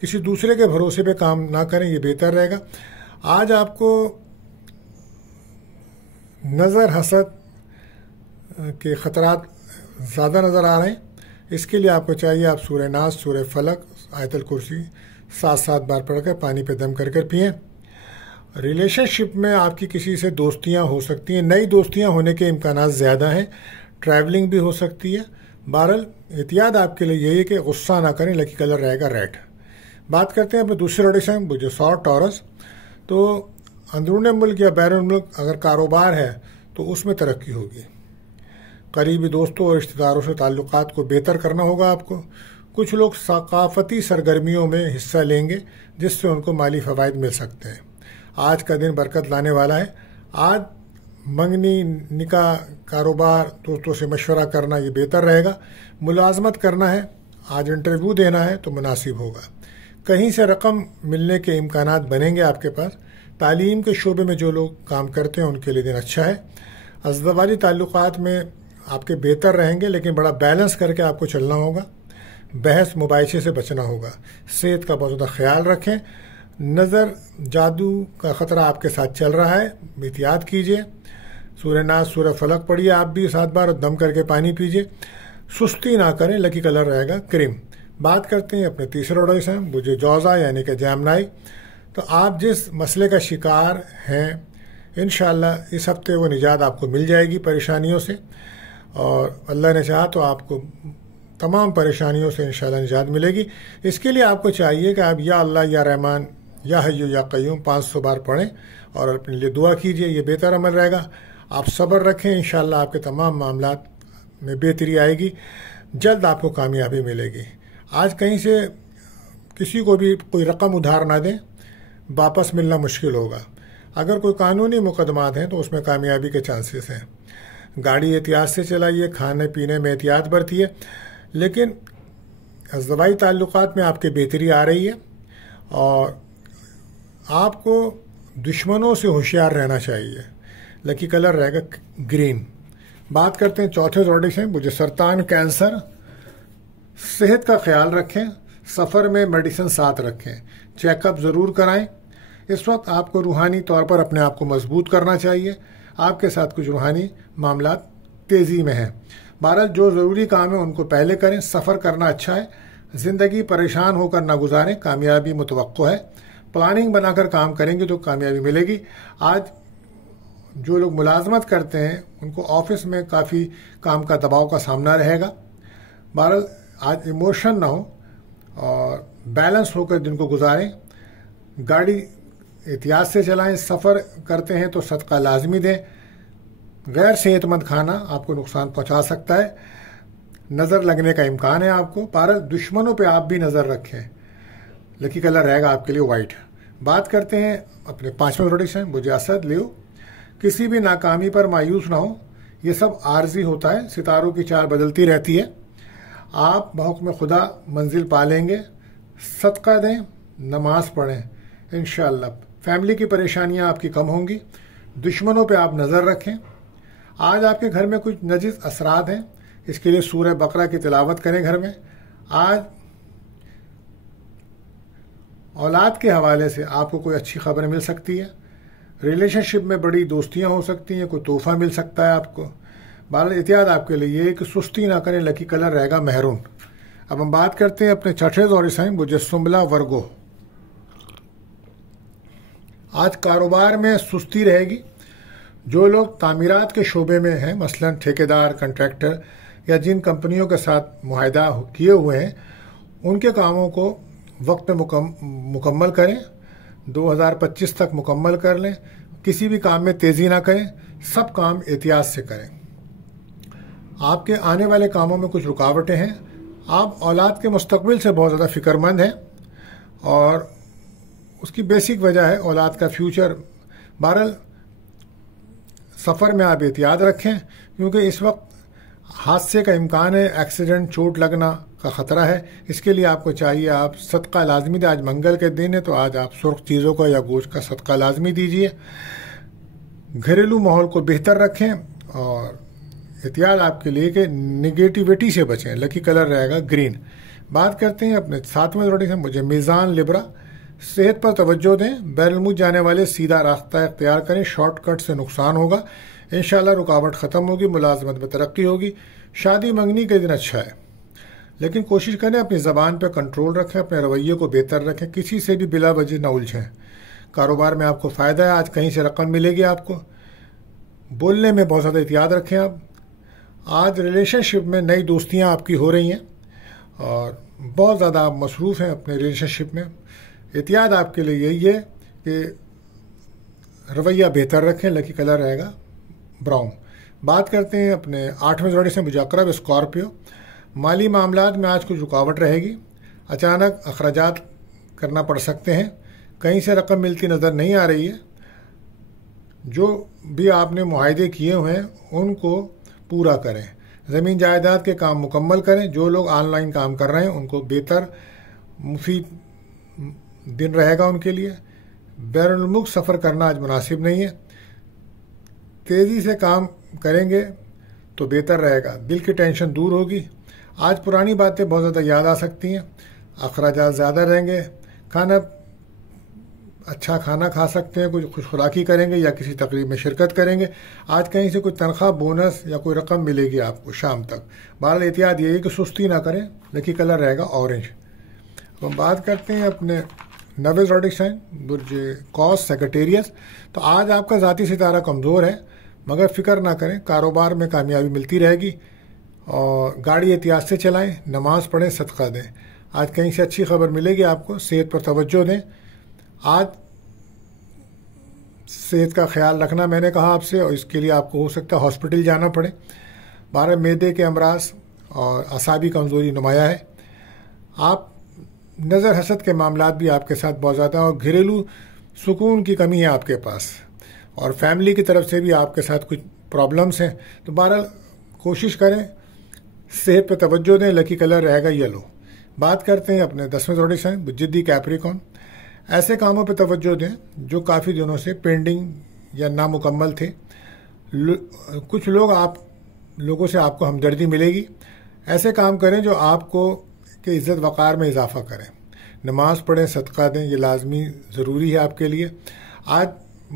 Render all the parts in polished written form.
کسی دوسرے کے بھروسے پہ کام نہ کریں، یہ بہتر رہے گا۔ آج آپ کو نظر حسد کے خطرات زیادہ نظر آ رہے ہیں، اس کے لیے آپ کو چاہیے آپ سورہ ناس، سورہ فلق، آیت الکرسی 7 بار پڑھ کر پانی پہ دم کر پئیں۔ ریلیشن شپ میں آپ کی کسی سے دوستیاں ہو سکتی ہیں، نئی دوستیاں ہونے کے امکانات زیادہ ہیں، ٹریولنگ بھی ہو سکتی ہے۔ بہرحال احتیاط آپ کے لیے یہی ہے کہ غصہ نہ کریں، لکی کلر رہے گا ریڈ۔ بات کرتے ہیں اپنے دوسرے روڈیشن جو ٹورس، تو اندرون ملک یا بیرون ملک اگر کاروبار ہے تو اس میں ترقی ہوگی۔ قریبی دوستوں اور رشتہ داروں سے تعلقات کو بہتر کرنا ہوگا آپ کو۔ کچھ لوگ ثقافتی سرگرمیوں میں حصہ لیں گے جس سے ان کو مالی فوائد مل سکتے ہیں۔ آج کا دن برکت لانے والا ہے۔ آج منگنی، نکاح، کاروبار، دوستوں سے مشورہ کرنا یہ بہتر رہے گا۔ ملازمت کرنا ہے، آج انٹرویو دینا ہے تو مناسب ہوگا۔ کہیں سے رقم ملنے کے امکانات بنیں گے آپ کے پاس۔ تعلیم کے شعبے میں جو لوگ کام کرتے ہیں ان کے لیے دن اچھا ہے۔ ازدواجی تعلقات میں آپ کے بہتر رہیں گے، لیکن بڑا بیلنس کر کے آپ کو چلنا ہوگا۔ بحث مباحثے سے بچنا ہوگا۔ صحت کا بہت زیادہ خیال رکھیں۔ نظر جادو کا خطرہ آپ کے ساتھ چل رہا ہے، احتیاط کیجیے۔ سورہ ناس، سورہ فلق پڑھیے آپ بھی 7 بار، دم کر کے پانی پیجیے۔ سستی نہ کریں، لکی کلر رہے گا کریم۔ بات کرتے ہیں اپنے تیسرے روڈیشن مجھے جوزا یعنی کہ جیمنائی۔ تو آپ جس مسئلے کا شکار ہیں انشاءاللہ اس ہفتے وہ نجات آپ کو مل جائے گی پریشانیوں سے، اور اللہ نے چاہا تو آپ کو تمام پریشانیوں سے انشاءاللہ نجات ملے گی۔ اس کے لیے آپ کو چاہیے کہ آپ یا اللہ یا رحمان یا حی یا قیوم 500 بار پڑھیں اور اپنے لیے دعا کیجیے، یہ بہتر عمل رہے گا۔ آپ صبر رکھیں، انشاءاللہ آپ کے تمام معاملات میں بہتری آئے گی، جلد آپ کو کامیابی ملے گی۔ آج کہیں سے کسی کو بھی کوئی رقم ادھار نہ دیں، واپس ملنا مشکل ہوگا۔ اگر کوئی قانونی مقدمات ہیں تو اس میں کامیابی کے چانسز ہیں۔ گاڑی احتیاط سے چلائیے، کھانے پینے میں احتیاط برتیے، لیکن ازدواجی تعلقات میں آپ کی بہتری آ رہی ہے، اور آپ کو دشمنوں سے ہوشیار رہنا چاہیے۔ لکی کلر رہے گا گرین۔ بات کرتے ہیں چوتھے زوڈی سے مجھے سرطان، کینسر۔ صحت کا خیال رکھیں، سفر میں میڈیسن ساتھ رکھیں، چیک اپ ضرور کرائیں۔ اس وقت آپ کو روحانی طور پر اپنے آپ کو مضبوط کرنا چاہیے۔ آپ کے ساتھ کچھ روحانی معاملات تیزی میں ہیں۔ بہرحال جو ضروری کام ہے ان کو پہلے کریں۔ سفر کرنا اچھا ہے، زندگی پریشان ہو کر نہ گزاریں، کامیابی متوقع ہے۔ پلاننگ بنا کر کام کریں گے تو کامیابی ملے گی۔ آج جو لوگ ملازمت کرتے ہیں ان کو آفس میں کافی کام کا دباؤ کا سامنا رہے گا۔ بہرحال آج ایموشن نہ ہو اور بیلنس ہو کر دن کو گزاریں۔ گاڑی احتیاط سے چلائیں، سفر کرتے ہیں تو صدقہ لازمی دیں۔ غیر صحت مند کھانا آپ کو نقصان پہنچا سکتا ہے، نظر لگنے کا امکان ہے آپ کو۔ بہرحال دشمنوں پہ آپ بھی نظر رکھیں۔ لکی کلر رہے گا آپ کے لیے وائٹ۔ بات کرتے ہیں اپنے 5ویں روڈیشن مجھے اسد، لیو۔ کسی بھی ناکامی پر مایوس نہ ہو، یہ سب عارضی ہوتا ہے، ستاروں کی چال بدلتی رہتی ہے۔ آپ بحکم خدا منزل پا لیں گے۔ صدقہ دیں، نماز پڑھیں، انشاءاللہ فیملی کی پریشانیاں آپ کی کم ہوں گی۔ دشمنوں پہ آپ نظر رکھیں۔ آج آپ کے گھر میں کچھ نجس اثرات ہیں، اس کے لیے سورہ بقرہ کی تلاوت کریں گھر میں۔ آج اولاد کے حوالے سے آپ کو کوئی اچھی خبر مل سکتی ہے۔ ریلیشن شپ میں بڑی دوستیاں ہو سکتی ہیں، کوئی تحفہ مل سکتا ہے آپ کو۔ بہرحال احتیاط آپ کے لیے یہ ہے کہ سستی نہ کریں، لکی کلر رہے گا میرون۔ اب ہم بات کرتے ہیں اپنے چھٹے زوڈی مجھے سنبلا، ورگو۔ آج کاروبار میں سستی رہے گی۔ جو لوگ تعمیرات کے شعبے میں ہیں، مثلا ٹھیکیدار، کنٹریکٹر یا جن کمپنیوں کے ساتھ معاہدہ کیے ہوئے ہیں، ان کے کاموں کو وقت میں مکمل کریں۔ 2025 تک مکمل کر لیں۔ کسی بھی کام میں تیزی نہ کریں، سب کام احتیاط سے کریں۔ آپ کے آنے والے کاموں میں کچھ رکاوٹیں ہیں۔ آپ اولاد کے مستقبل سے بہت زیادہ فکر مند ہیں، اور اس کی بیسک وجہ ہے اولاد کا فیوچر۔ بہرحال سفر میں آپ احتیاط رکھیں، کیونکہ اس وقت حادثے کا امکان ہے، ایکسیڈنٹ، چوٹ لگنا کا خطرہ ہے۔ اس کے لیے آپ کو چاہیے آپ صدقہ لازمی دیں۔ آج منگل کے دن ہے تو آج آپ سرخ چیزوں کا یا گوشت کا صدقہ لازمی دیجیے۔ گھریلو ماحول کو بہتر رکھیں، اور احتیاط آپ کے لیے کہ نگیٹیوٹی سے بچیں۔ لکی کلر رہے گا گرین۔ بات کرتے ہیں اپنے 7ویں زوڈی سے، مجھے میزان لبرا، صحت پر توجہ دیں، بین الملک جانے والے سیدھا راستہ اختیار کریں، شارٹ کٹ سے نقصان ہوگا، انشاءاللہ رکاوٹ ختم ہوگی، ملازمت میں ترقی ہوگی، شادی منگنی کے دن اچھا ہے، لیکن کوشش کریں اپنی زبان پہ کنٹرول رکھیں، اپنے رویے کو بہتر رکھیں، کسی سے بھی بلا وجہ نہ الجھیں۔ کاروبار میں آپ کو فائدہ ہے، آج کہیں سے رقم ملے گی آپ کو، بولنے میں بہت زیادہ احتیاط رکھیں آپ۔ آج ریلیشن شپ میں نئی دوستیاں آپ کی ہو رہی ہیں اور بہت زیادہ آپ مصروف ہیں اپنے ریلیشن شپ میں، احتیاط آپ کے لیے یہی ہے کہ رویہ بہتر رکھیں، لکی کلر رہے گا براؤن۔ بات کرتے ہیں اپنے 8ویں زوڑے سے، مجھے عقرب اسکارپیو، مالی معاملات میں آج کچھ رکاوٹ رہے گی، اچانک اخراجات کرنا پڑ سکتے ہیں، کہیں سے رقم ملتی نظر نہیں آ رہی ہے، جو بھی آپ نے معاہدے کیے ہوئے ہیں ان کو پورا کریں، زمین جائیداد کے کام مکمل کریں، جو لوگ آن لائن کام کر رہے ہیں ان کو بہتر مفید دن رہے گا ان کے لیے، بیرون الملک سفر کرنا آج مناسب نہیں ہے، تیزی سے کام کریں گے تو بہتر رہے گا، دل کی ٹینشن دور ہوگی، آج پرانی باتیں بہت زیادہ یاد آ سکتی ہیں، اخراجات زیادہ رہیں گے، اچھا کھانا کھا سکتے ہیں، کچھ خوش خوراکی کریں گے یا کسی تقریب میں شرکت کریں گے، آج کہیں سے کوئی تنخواہ بونس یا کوئی رقم ملے گی آپ کو شام تک، بہرحال احتیاط یہ ہے کہ سستی نہ کریں، لکی کلر رہے گا اورنج۔ اب ہم بات کرتے ہیں اپنے 9ویں زوڈک سائن برج قوس سیکریٹیریس، تو آج آپ کا ذاتی ستارہ کمزور ہے مگر فکر نہ کریں، کاروبار میں کامیابی ملتی رہے گی، اور گاڑی احتیاط سے چلائیں، نماز پڑھیں، صدقہ دیں، آج کہیں سے اچھی خبر ملے گی آپ کو، صحت پر توجہ دیں، آج صحت کا خیال رکھنا میں نے کہا آپ سے، اور اس کے لیے آپ کو ہو سکتا ہے ہاسپٹل جانا پڑے، 12 معدے کے امراض اور اعصابی کمزوری نمایاں ہے، آپ نظر حسد کے معاملات بھی آپ کے ساتھ بہت زیادہ، اور گھریلو سکون کی کمی ہے آپ کے پاس، اور فیملی کی طرف سے بھی آپ کے ساتھ کچھ پرابلمس ہیں، تو بہرحال کوشش کریں صحت پہ توجہ دیں، لکی کلر رہے گا یلو۔ بات کرتے ہیں اپنے 10ویں زوڈک سائن جدی کیپریکون، ایسے کاموں پہ توجہ دیں جو کافی دنوں سے پینڈنگ یا نامکمل تھے، کچھ لوگوں سے آپ کو ہمدردی ملے گی، ایسے کام کریں جو آپ کو کہ عزت وقار میں اضافہ کریں، نماز پڑھیں، صدقہ دیں، یہ لازمی ضروری ہے آپ کے لیے۔ آج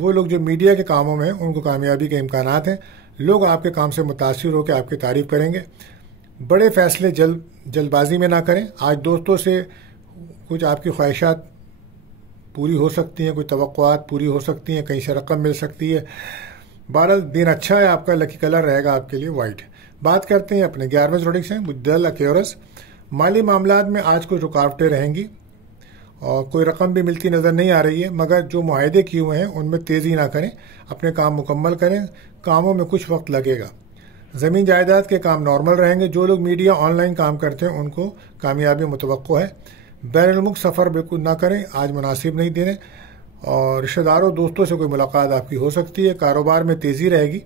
وہ لوگ جو میڈیا کے کاموں میں ہیں ان کو کامیابی کے امکانات ہیں، لوگ آپ کے کام سے متاثر ہو کے آپ کی تعریف کریں گے، بڑے فیصلے جلد بازی میں نہ کریں، آج دوستوں سے کچھ آپ کی خواہشات پوری ہو سکتی ہیں، کوئی توقعات پوری ہو سکتی ہیں، کہیں سے رقم مل سکتی ہے، بہرحال دن اچھا ہے آپ کا، لکی کلر رہے گا آپ کے لیے وائٹ۔ بات کرتے ہیں اپنے 11ویں زوڈک سے، بدل اکیورس، مالی معاملات میں آج کچھ رکاوٹیں رہیں گی اور کوئی رقم بھی ملتی نظر نہیں آ رہی ہے، مگر جو معاہدے کیے ہوئے ہیں ان میں تیزی نہ کریں، اپنے کام مکمل کریں، کاموں میں کچھ وقت لگے گا، زمین جائیداد کے کام نارمل رہیں گے، جو لوگ میڈیا آن لائن کام کرتے ہیں ان کو کامیابی متوقع ہے، بین الملک سفر بالکل نہ کریں، آج مناسب نہیں دینے، اور رشتہ داروں دوستوں سے کوئی ملاقات آپ کی ہو سکتی ہے، کاروبار میں تیزی رہے گی،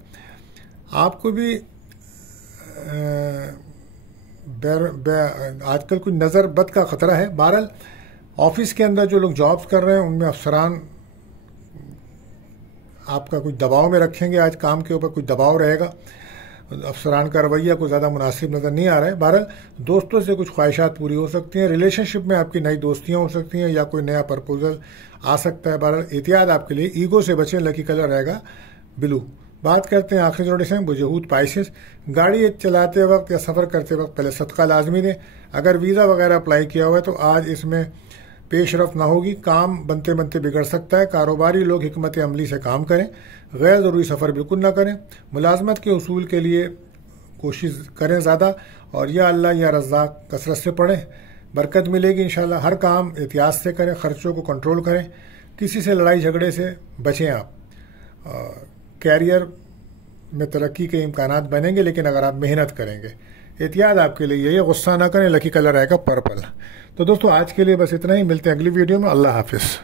آپ کو بھی آج کل کچھ نظر بد کا خطرہ ہے، بہرحال آفس کے اندر جو لوگ جابس کر رہے ہیں ان میں افسران آپ کا کچھ دباؤ میں رکھیں گے، آج کام کے اوپر کچھ دباؤ رہے گا، افسران کا رویہ کوئی زیادہ مناسب نظر نہیں آ رہا ہے، بہرحال دوستوں سے کچھ خواہشات پوری ہو سکتی ہیں، ریلیشن شپ میں آپ کی نئی دوستیاں ہو سکتی ہیں یا کوئی نیا پرپوزل آ سکتا ہے، بہرحال احتیاط آپ کے لیے، ایگو سے بچیں، لکی کلر رہے گا بلو۔ بات کرتے ہیں آخری زوڈک سے، بجہود پائسس، گاڑی چلاتے وقت یا سفر کرتے وقت پہلے صدقہ لازمی دیں، اگر ویزا وغیرہ اپلائی کیا ہوا ہے تو آج اس میں پیش رفت نہ ہوگی، کام بنتے بنتے بگڑ سکتا ہے، کاروباری لوگ حکمت عملی سے کام کریں، غیر ضروری سفر بالکل نہ کریں، ملازمت کے حصول کے لیے کوشش کریں زیادہ، اور یا اللہ یا رزاق کثرت سے پڑھیں، برکت ملے گی انشاءاللہ، ہر کام احتیاط سے کریں، خرچوں کو کنٹرول کریں، کسی سے لڑائی جھگڑے سے بچیں آپ، کیریئر میں ترقی کے امکانات بنیں گے لیکن اگر آپ محنت کریں گے، احتیاط آپ کے لیے یہ غصہ نہ کریں، لکی کلر آئے گا پرپل۔ تو دوستو آج کے لیے بس اتنا ہی، ملتے ہیں اگلی ویڈیو میں، اللہ حافظ۔